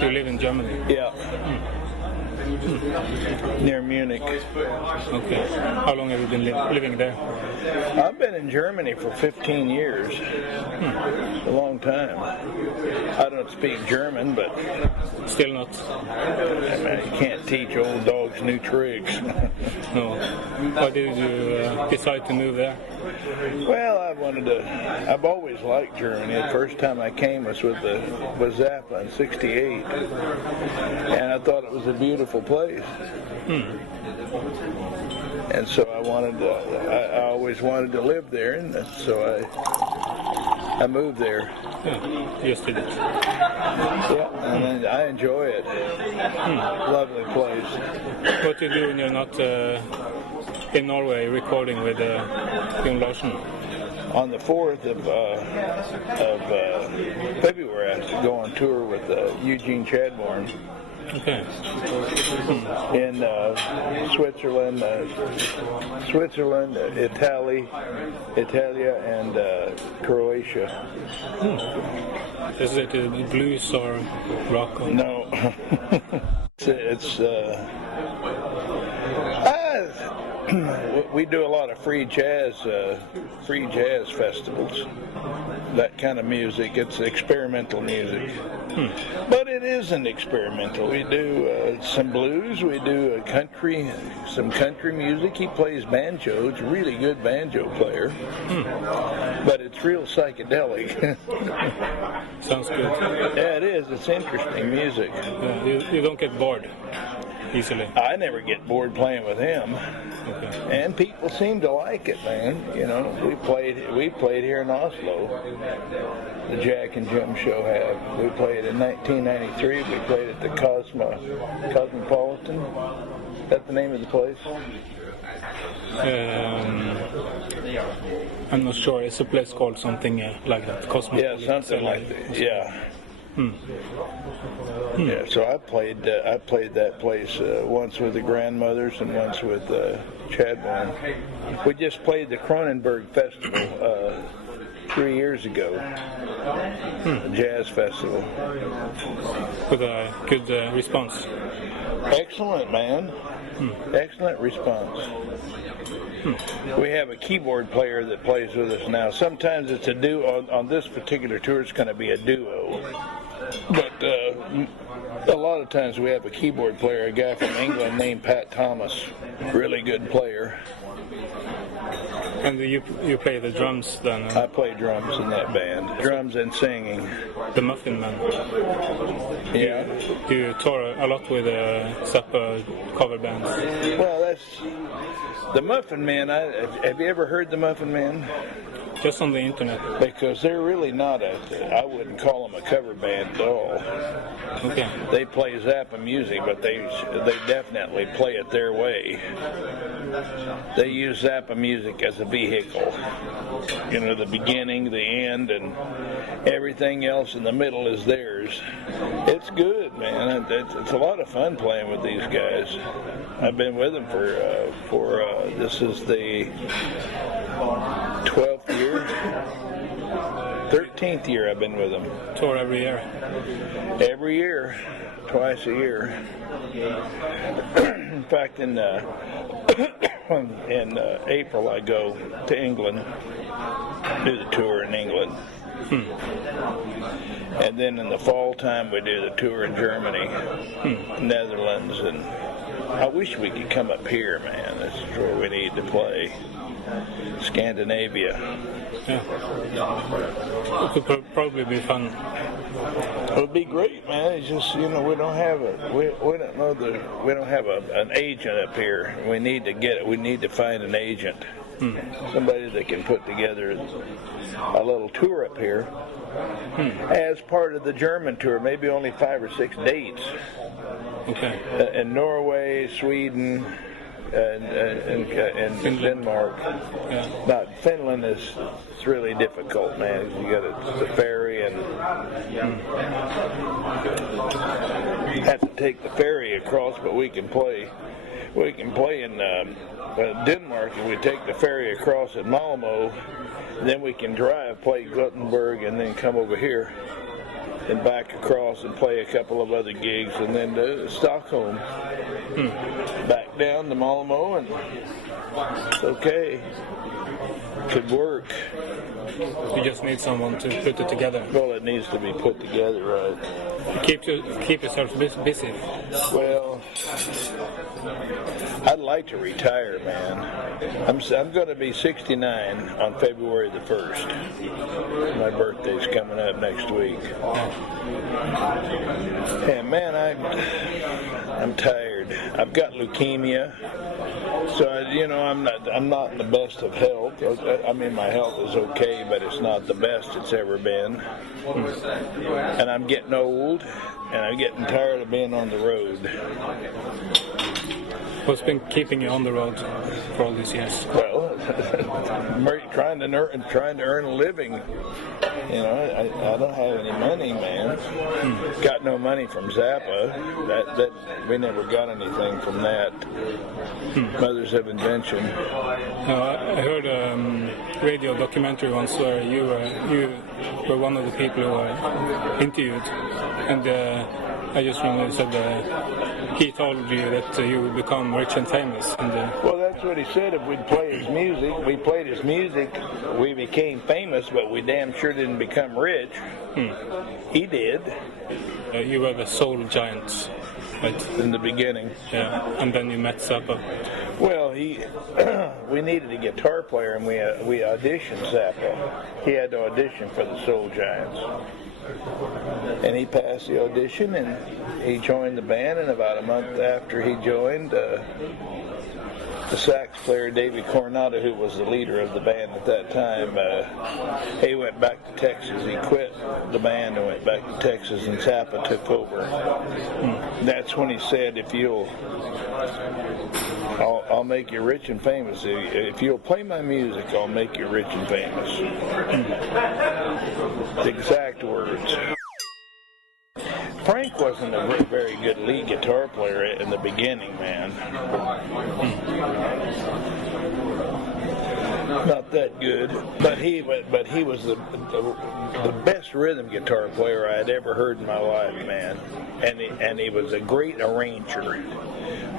You live in Germany? Yeah. Near Munich. Okay. How long have you been living there? I've been in Germany for 15 years. A long time. I don't speak German, but... Still not? I mean, you can't teach old dogs new tricks. No. Why did you decide to move there? Well, I've always liked Germany. The first time I came was with Zappa in '68, and I thought it was a beautiful place. And so I always wanted to live there, and so I moved there. Yes, did it. Yeah, and I enjoy it. Lovely place. What do you do when you're not in Norway recording with Jon Larsen? On the 4th of February, I go on tour with Eugene Chadbourne. Okay. In Switzerland, Italia, and Croatia. Is it blues or rock? Or? No, it's we do a lot of free jazz festivals. That kind of music. It's experimental music. But it isn't experimental. We do some blues, we do some country music. He plays banjo. He's a really good banjo player. But it's real psychedelic. Sounds good. Yeah, it is. It's interesting music. Yeah, you don't get bored easily. I never get bored playing with him. Okay. And people seem to like it, man. You know, we played here in Oslo. The Jack and Jim show have. We played in 1993. We played at the Cosmopolitan. Is that the name of the place? I'm not sure. It's a place called something like that. Cosmopolitan. Yeah, something like that. Yeah. Yeah, so I played that place once with the Grandmothers and once with Chadbourne. We just played the Cronenberg Festival 3 years ago, a jazz festival. With a good response. Excellent, man. Excellent response. We have a keyboard player that plays with us now. Sometimes it's a duo. On this particular tour, it's going to be a duo. But a lot of times we have a keyboard player, a guy from England named Pat Thomas, really good player. And you play the drums then? I play drums in that band, drums and singing. The Muffin Man. Yeah. You tour a lot with Zappa cover bands. Well, that's the Muffin Man. Have you ever heard the Muffin Man? Just on the internet. Because they're really not I wouldn't call them a cover band at all. Okay. They play Zappa music, but they definitely play it their way. They use Zappa music as a vehicle. You know, the beginning, the end, and everything else in the middle is theirs. It's good, man. It's a lot of fun playing with these guys. I've been with them for this is the 12th year, 13th year I've been with them. Tour every year? Every year, twice a year. In fact, in April I go to England, do the tour in England. And then in the fall time we do the tour in Germany, Netherlands, and I wish we could come up here, man. This is where we need to play. Scandinavia. Yeah. It could probably be fun. It would be great, man. It's just, you know, we don't have an agent up here. We need to get it. We need to find an agent. Somebody that can put together a little tour up here as part of the German tour, maybe only 5 or 6 dates. Okay. In Norway, Sweden, and Denmark. Yeah. Now, Finland it's really difficult, man. You got the ferry and have to take the ferry across, but we can play. We can play in Denmark, and we take the ferry across at Malmo. Then we can play Gothenburg, and then come over here. and back across and play a couple of other gigs, and then to Stockholm, back down to Malmo, and it's okay. Could work. You just need someone to put it together. Well, it needs to be put together right. Keep yourself busy. Well, I'd like to retire, man. I'm going to be 69 on February the 1st. My birthday's coming up next week. And man, I'm tired. I've got leukemia. So I'm not in the best of health. I mean, my health is okay, but it's not the best it's ever been. And I'm getting old, and I'm getting tired of being on the road. What's been keeping you on the road for all these years? Well, trying to earn a living. You know, I don't have any money, man. Got no money from Zappa. That we never got anything from that. Mothers of Invention. I heard a radio documentary once where you were one of the people who were interviewed, and I just remember said he told you that you would become rich and famous. Well, that's what he said. If we'd play his music, we played his music, we became famous, but we damn sure didn't become rich. He did. You were the soul giants, right? In the beginning. Yeah, and then you met Zappa. Well, we needed a guitar player, and we auditioned Zappa. He had to audition for the Soul Giants. And he passed the audition, and he joined the band, and about a month after he joined, the sax player, David Coronado, who was the leader of the band at that time, he went back to Texas. He quit the band and went back to Texas, and Zappa took over. That's when he said, I'll make you rich and famous. If you'll play my music, I'll make you rich and famous. The exact words. Frank wasn't a very good lead guitar player in the beginning, man. Not that good, but he was the best rhythm guitar player I had ever heard in my life, man. And he was a great arranger.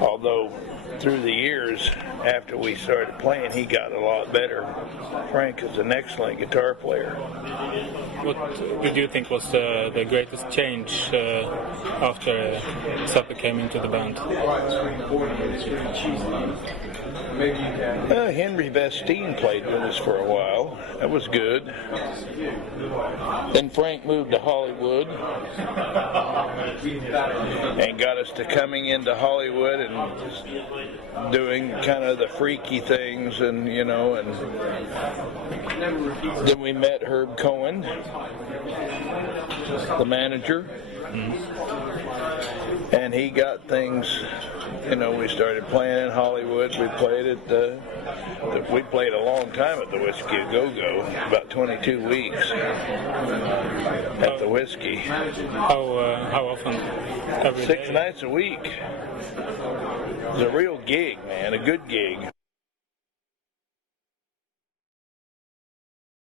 Although through the years after we started playing, he got a lot better. Frank is an excellent guitar player. What did you think was the greatest change after Zappa came into the band? Henry Vestine played with us for a while. That was good. Then Frank moved to Hollywood and got us to coming into Hollywood and doing kind of the freaky things, and then we met Herb Cohen, the manager, and he got things. We started playing in Hollywood. We played we played a long time at the Whiskey A Go-Go, about 22 weeks at the Whiskey. How often? Every 6 day? nights a week. It was a real gig, man, a good gig.